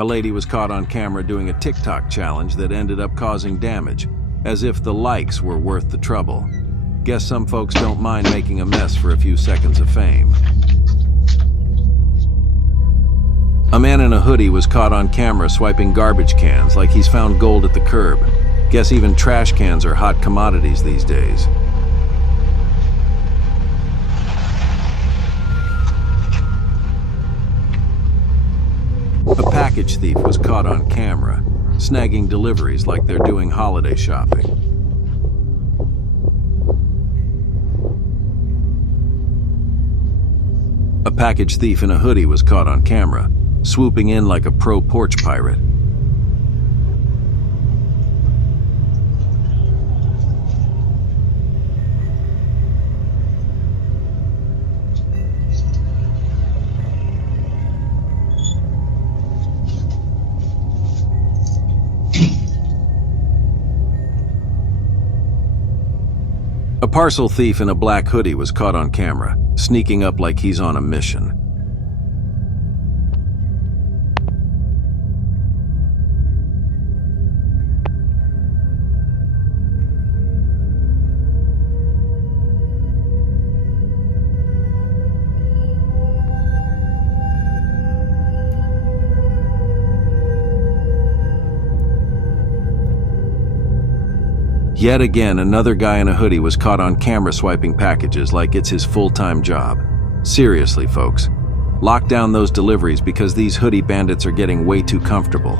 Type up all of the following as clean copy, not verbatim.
A lady was caught on camera doing a TikTok challenge that ended up causing damage, as if the likes were worth the trouble. Guess some folks don't mind making a mess for a few seconds of fame. A man in a hoodie was caught on camera swiping garbage cans like he's found gold at the curb. Guess even trash cans are hot commodities these days. A package thief was caught on camera, snagging deliveries like they're doing holiday shopping. A package thief in a hoodie was caught on camera, swooping in like a pro porch pirate. A parcel thief in a black hoodie was caught on camera, sneaking up like he's on a mission. Yet again, another guy in a hoodie was caught on camera swiping packages like it's his full-time job. Seriously, folks. Lock down those deliveries because these hoodie bandits are getting way too comfortable.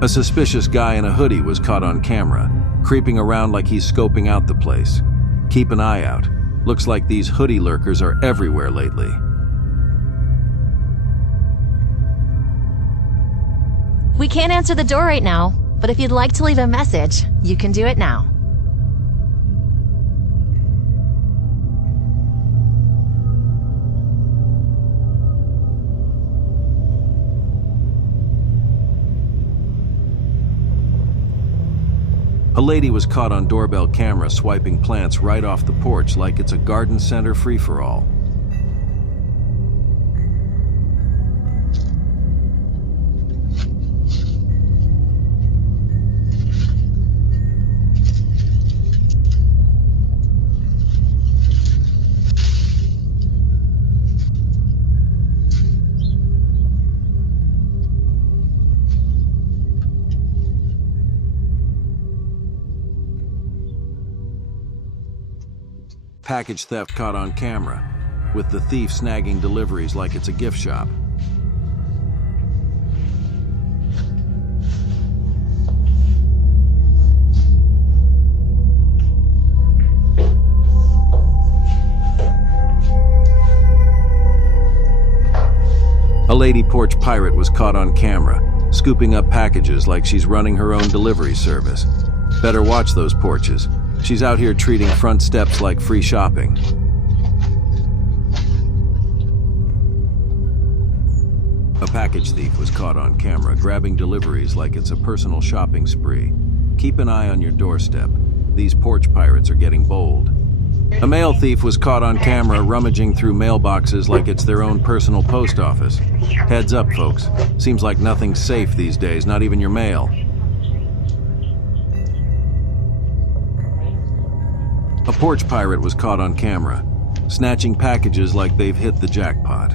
A suspicious guy in a hoodie was caught on camera, creeping around like he's scoping out the place. Keep an eye out. Looks like these hoodie lurkers are everywhere lately. We can't answer the door right now, but if you'd like to leave a message, you can do it now. A lady was caught on doorbell camera swiping plants right off the porch like it's a garden center free-for-all. Package theft caught on camera, with the thief snagging deliveries like it's a gift shop. A lady porch pirate was caught on camera, scooping up packages like she's running her own delivery service. Better watch those porches. She's out here treating front steps like free shopping. A package thief was caught on camera grabbing deliveries like it's a personal shopping spree. Keep an eye on your doorstep. These porch pirates are getting bold. A mail thief was caught on camera rummaging through mailboxes like it's their own personal post office. Heads up, folks. Seems like nothing's safe these days, not even your mail. A porch pirate was caught on camera, snatching packages like they've hit the jackpot.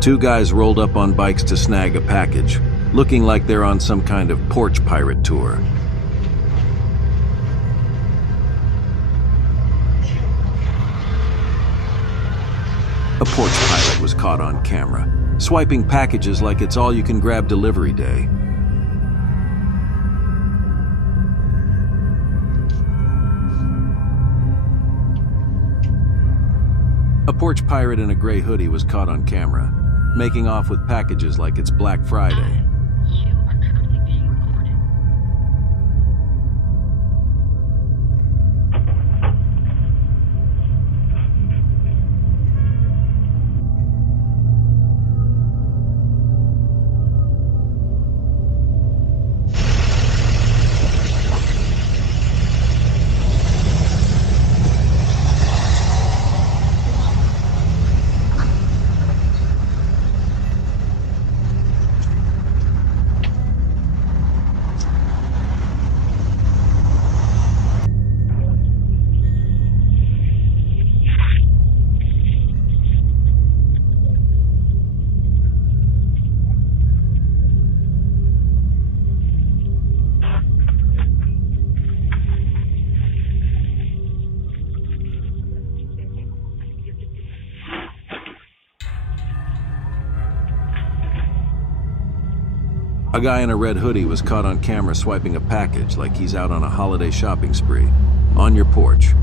Two guys rolled up on bikes to snag a package, looking like they're on some kind of porch pirate tour. A porch pirate was caught on camera, swiping packages like it's all-you-can-grab delivery day. A porch pirate in a gray hoodie was caught on camera, making off with packages like it's Black Friday. You are currently being recorded. A guy in a red hoodie was caught on camera swiping a package like he's out on a holiday shopping spree, on your porch.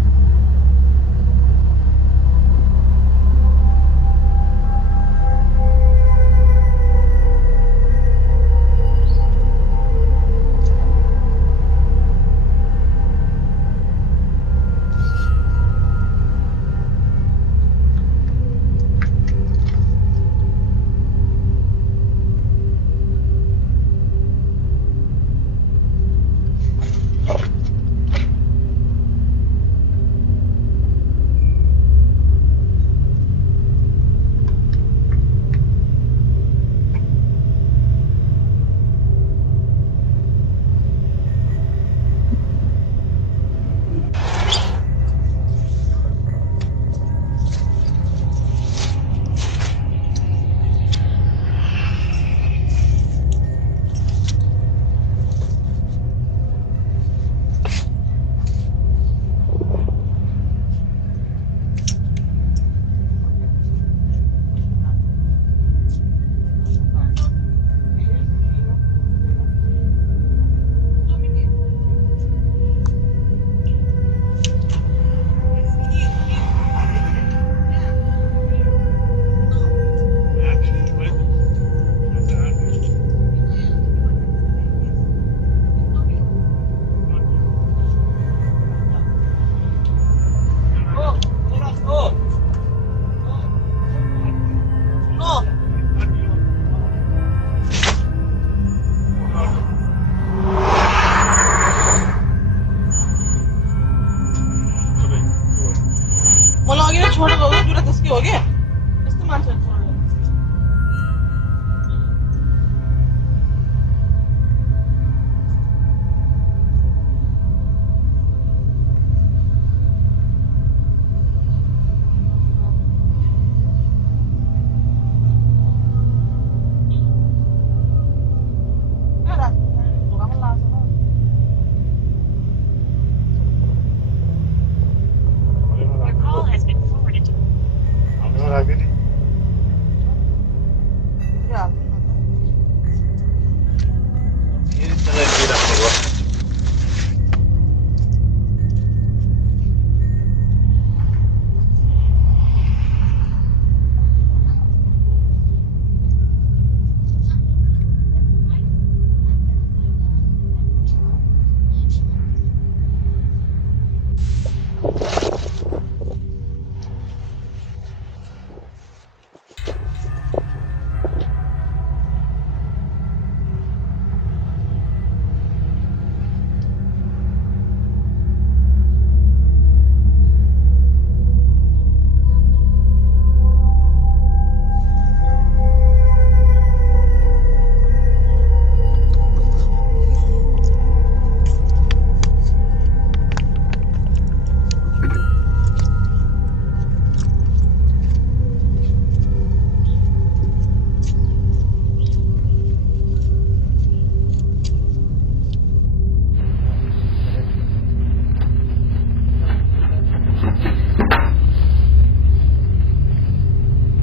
छोड़ दो पूरा दस हो गया इस्तेमाल छोड़ दो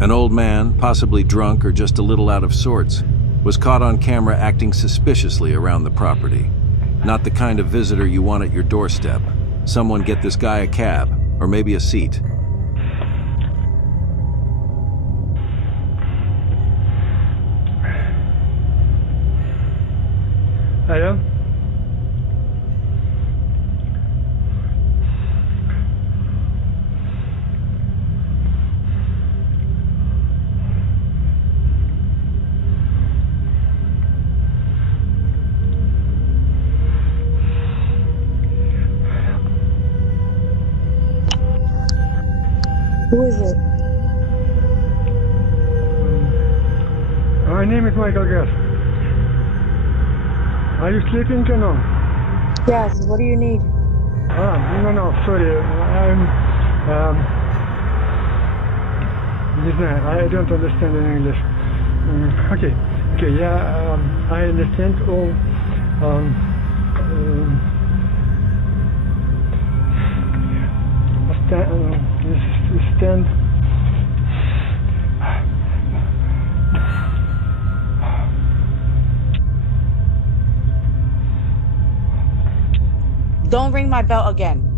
An old man, possibly drunk or just a little out of sorts, was caught on camera acting suspiciously around the property. Not the kind of visitor you want at your doorstep. Someone get this guy a cab, or maybe a seat. Hello? Who is it? My name is Michael Guest. Are you sleeping or no? Yes, what do you need? No, sorry. I don't understand in English. Okay, yeah, I understand all. Stand. Don't ring my bell again.